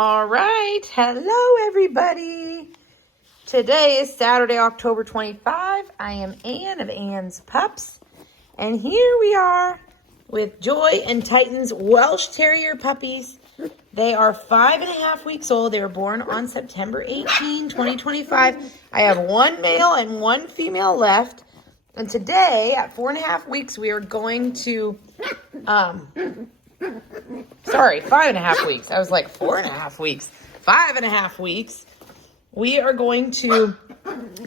All right. Hello, everybody. Today is Saturday, October 25. I am Ann of Ann's Pups. And here we are with Joy and Titan's Welsh Terrier puppies. They are 5.5 weeks old. They were born on September 18, 2025. I have one male and one female left. And today, at 4.5 weeks, we are going to... Sorry, 5.5 weeks. I was like 4.5 weeks. 5.5 weeks. We are going to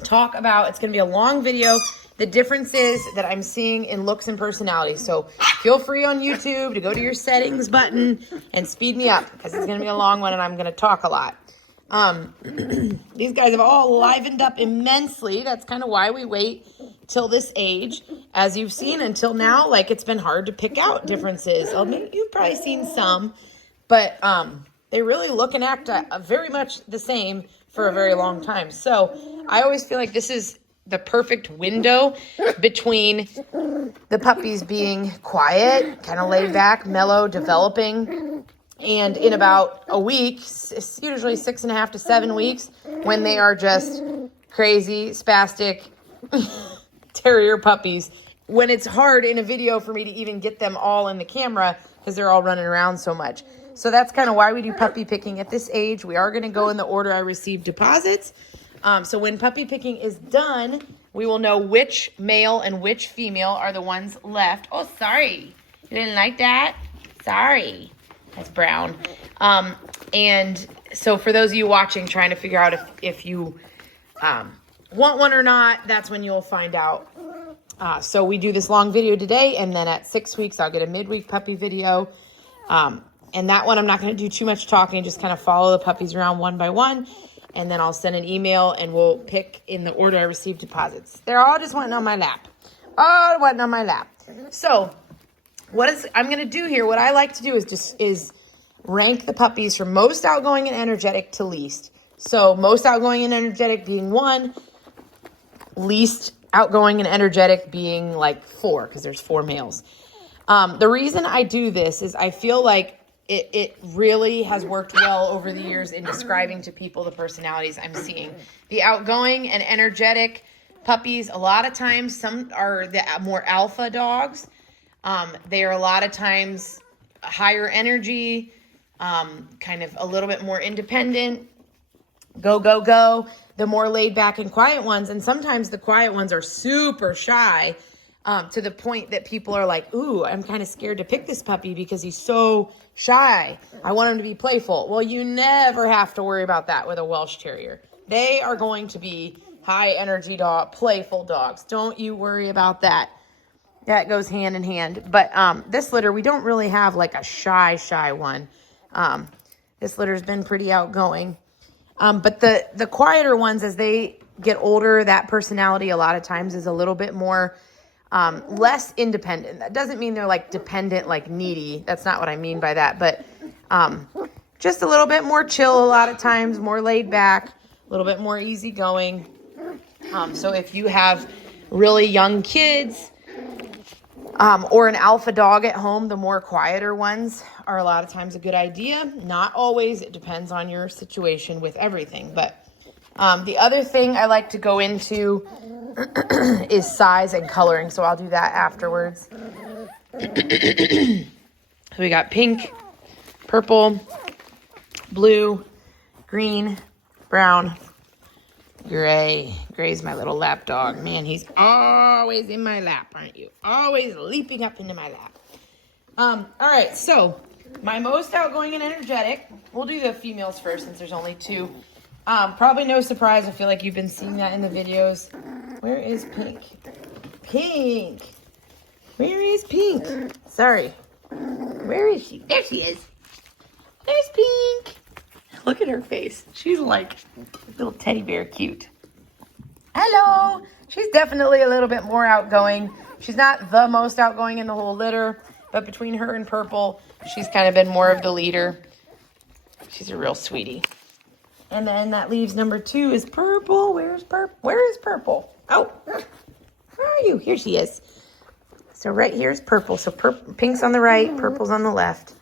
talk about, it's going to be a long video, the differences that I'm seeing in looks and personality. So feel free on YouTube to go to your settings button and speed me up because it's going to be a long one and I'm going to talk a lot. These guys have all livened up immensely. That's kind of why we wait till this age. As you've seen until now, like it's been hard to pick out differences. I mean, you've probably seen some, but they really look and act very much the same for a very long time. So I always feel like this is the perfect window between the puppies being quiet, kind of laid back, mellow, developing, and in about a week, it's usually 6.5 to 7 weeks, when they are just crazy, spastic terrier puppies. When it's hard in a video for me to even get them all in the camera because they're all running around so much. So that's kind of why we do puppy picking at this age. We are going to go in the order I received deposits. So when puppy picking is done, we will know which male and which female are the ones left. Oh, sorry. You didn't like that? Sorry. That's brown. And so for those of you watching, trying to figure out if you want one or not, that's when you'll find out. So we do this long video today, and then at 6 weeks, I'll get a midweek puppy video. And that one, I'm not going to do too much talking, just kind of follow the puppies around one by one. And then I'll send an email, and we'll pick in the order I received deposits. They're all just wanting on my lap. All wanting on my lap. So I'm going to do here, what I like to do is rank the puppies from most outgoing and energetic to least. So most outgoing and energetic being 1, least outgoing and energetic being like 4, because there's 4 males. The reason I do this is I feel like it really has worked well over the years in describing to people the personalities I'm seeing. The outgoing and energetic puppies, a lot of times, some are the more alpha dogs. They are a lot of times higher energy, kind of a little bit more independent, go, go, go. The more laid back and quiet ones, and sometimes the quiet ones are super shy, to the point that people are like, ooh, I'm kind of scared to pick this puppy because he's so shy. I want him to be playful. Well, you never have to worry about that with a Welsh Terrier. They are going to be high energy dog, playful dogs. Don't you worry about that. That goes hand in hand. But this litter, we don't really have like a shy one. This litter's been pretty outgoing. But the quieter ones, as they get older, that personality a lot of times is a little bit more less independent. That doesn't mean they're like dependent, like needy. That's not what I mean by that. But just a little bit more chill a lot of times, more laid back, a little bit more easygoing. So if you have really young kids or an alpha dog at home, the more quieter ones are a lot of times a good idea. Not always. It depends on your situation with everything. But the other thing I like to go into is size and coloring. So I'll do that afterwards. So we got pink, purple, blue, green, brown, gray. Gray's my little lap dog. Man, he's always in my lap, aren't you? Always leaping up into my lap. All right, so my most outgoing and energetic. We'll do the females first since there's only 2. Probably no surprise. I feel like you've been seeing that in the videos. Where is Pink? Pink! Where is Pink? Sorry. Where is she? There she is. There's Pink. Look at her face. She's like a little teddy bear cute. Hello. She's definitely a little bit more outgoing. She's not the most outgoing in the whole litter, but between her and Purple, she's kind of been more of the leader. She's a real sweetie. And then that leaves number 2 is Purple. Where is Purple? Oh, where are you? Here she is. So right here is Purple. So Pink's on the right, Purple's on the left.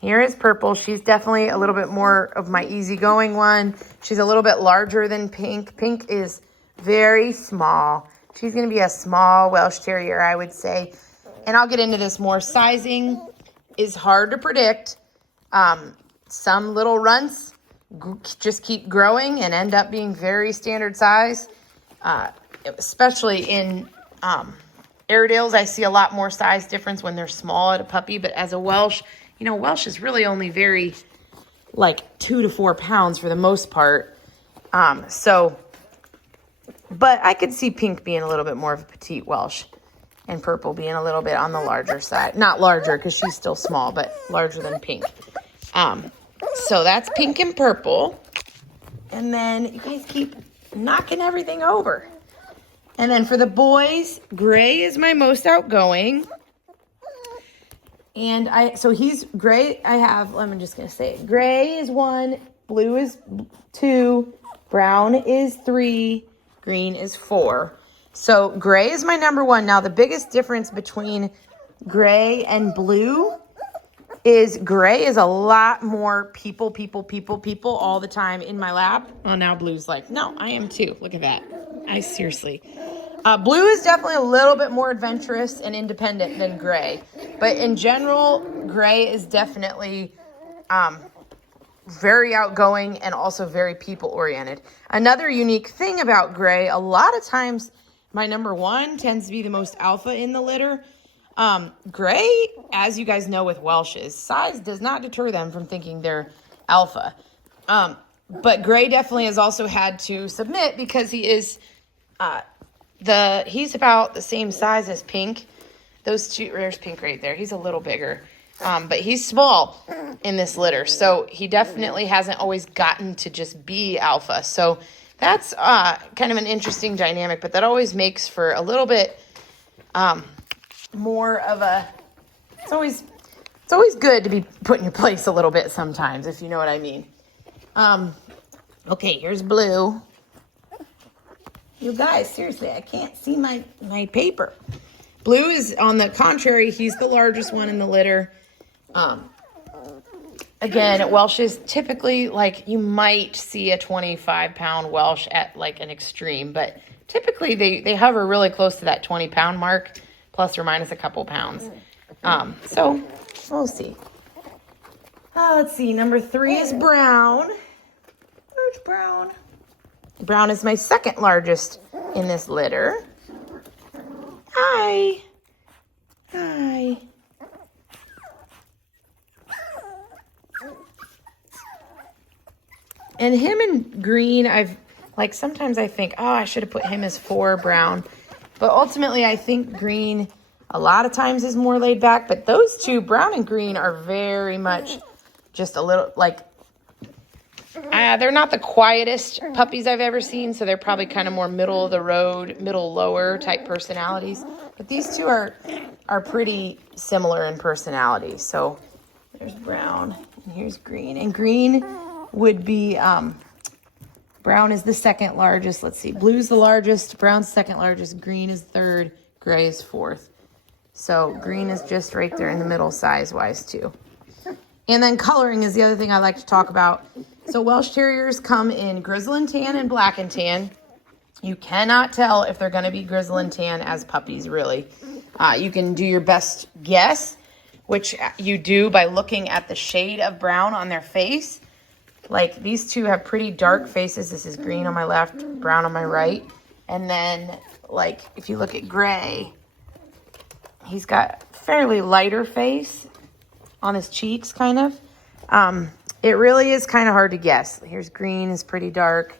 Here is Purple. She's definitely a little bit more of my easygoing one. She's a little bit larger than Pink. Pink is very small. She's going to be a small Welsh Terrier, I would say. And I'll get into this more. Sizing is hard to predict. Some little runts just keep growing and end up being very standard size. Especially in Airedales, I see a lot more size difference when they're small at a puppy. But as a Welsh, you know, Welsh is really only very, like, 2 to 4 pounds for the most part. But I could see Pink being a little bit more of a petite Welsh and Purple being a little bit on the larger side. Not larger because she's still small, but larger than Pink. So that's Pink and Purple. And then you guys keep knocking everything over. And then for the boys, Gray is my most outgoing. And so he's Gray. I'm just going to say it. Gray is 1, Blue is 2, Brown is 3, Green is 4. So Gray is my number 1. Now the biggest difference between Gray and Blue is Gray is a lot more people all the time in my lap. Oh, now Blue's like, no, I am too. Look at that. Seriously. Blue is definitely a little bit more adventurous and independent than Gray. But in general, Gray is definitely very outgoing and also very people-oriented. Another unique thing about Gray, a lot of times my number 1 tends to be the most alpha in the litter. Gray, as you guys know with Welshes, size does not deter them from thinking they're alpha. But Gray definitely has also had to submit because he is... he's about the same size as Pink. Those two, there's Pink right there. He's a little bigger. But he's small in this litter. So he definitely hasn't always gotten to just be alpha. So that's kind of an interesting dynamic. But that always makes for a little bit more of a... It's always good to be put in your place a little bit sometimes, if you know what I mean. Okay, here's Blue. You guys, seriously, I can't see my paper. Blue is, on the contrary, he's the largest one in the litter. Again, Welsh is typically, like, you might see a 25-pound Welsh at, like, an extreme, but typically they hover really close to that 20-pound mark, plus or minus a couple pounds. So, we'll see. Let's see, number 3 is Brown. Where's Brown? Brown is my second largest in this litter. Hi. Hi. And him and Green, sometimes I think, oh, I should have put him as 4, Brown. But ultimately, I think Green a lot of times is more laid back. But those two, Brown and Green, are very much just a little, they're not the quietest puppies I've ever seen, so they're probably kind of more middle of the road, middle lower type personalities. But these two are pretty similar in personality. So there's Brown and here's Green. And Green would be, Brown is the second largest. Let's see, Blue's the largest, Brown's second largest, Green is third, Gray is 4th. So Green is just right there in the middle size-wise too. And then coloring is the other thing I like to talk about. So Welsh Terriers come in grizzle and tan and black and tan. You cannot tell if they're going to be grizzle and tan as puppies, really. You can do your best guess, which you do by looking at the shade of brown on their face. Like, these two have pretty dark faces. This is Green on my left, Brown on my right. And then, like, if you look at Gray, he's got fairly lighter face on his cheeks, kind of. It really is kind of hard to guess. Here's Green is pretty dark.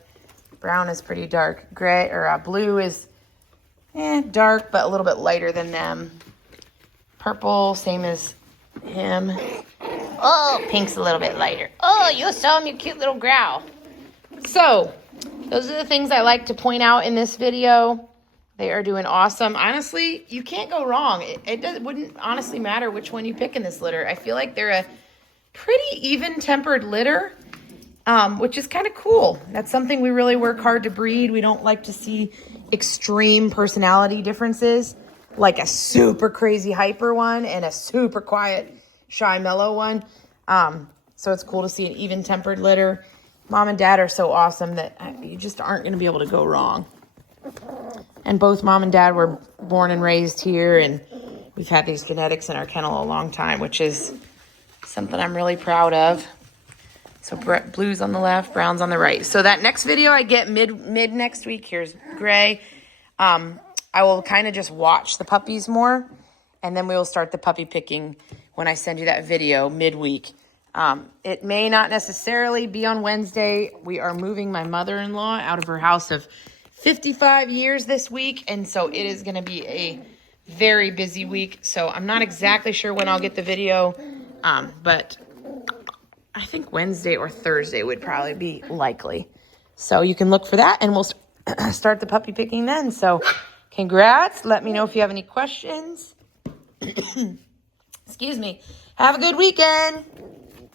Brown is pretty dark. Gray or Blue is dark, but a little bit lighter than them. Purple, same as him. Oh, Pink's a little bit lighter. Oh, you saw him, you cute little growl. So, those are the things I like to point out in this video. They are doing awesome. Honestly, you can't go wrong. It wouldn't honestly matter which one you pick in this litter. I feel like they're a pretty even-tempered litter, which is kind of cool. That's something we really work hard to breed. We don't like to see extreme personality differences, like a super crazy hyper one and a super quiet, shy, mellow one. So it's cool to see an even-tempered litter. Mom and Dad are so awesome that you just aren't going to be able to go wrong. And both Mom and Dad were born and raised here, and we've had these genetics in our kennel a long time, which is something I'm really proud of. So blues on the left, browns on the right. So that next video I get mid next week. Here's Gray. I will kind of just watch the puppies more, and then we will start the puppy picking when I send you that video midweek. It may not necessarily be on Wednesday. We are moving my mother-in-law out of her house of 55 years this week, and so it is going to be a very busy week. So I'm not exactly sure when I'll get the video, but I think Wednesday or Thursday would probably be likely. So you can look for that, and we'll start the puppy picking then. So congrats. Let me know if you have any questions. Excuse me. Have a good weekend.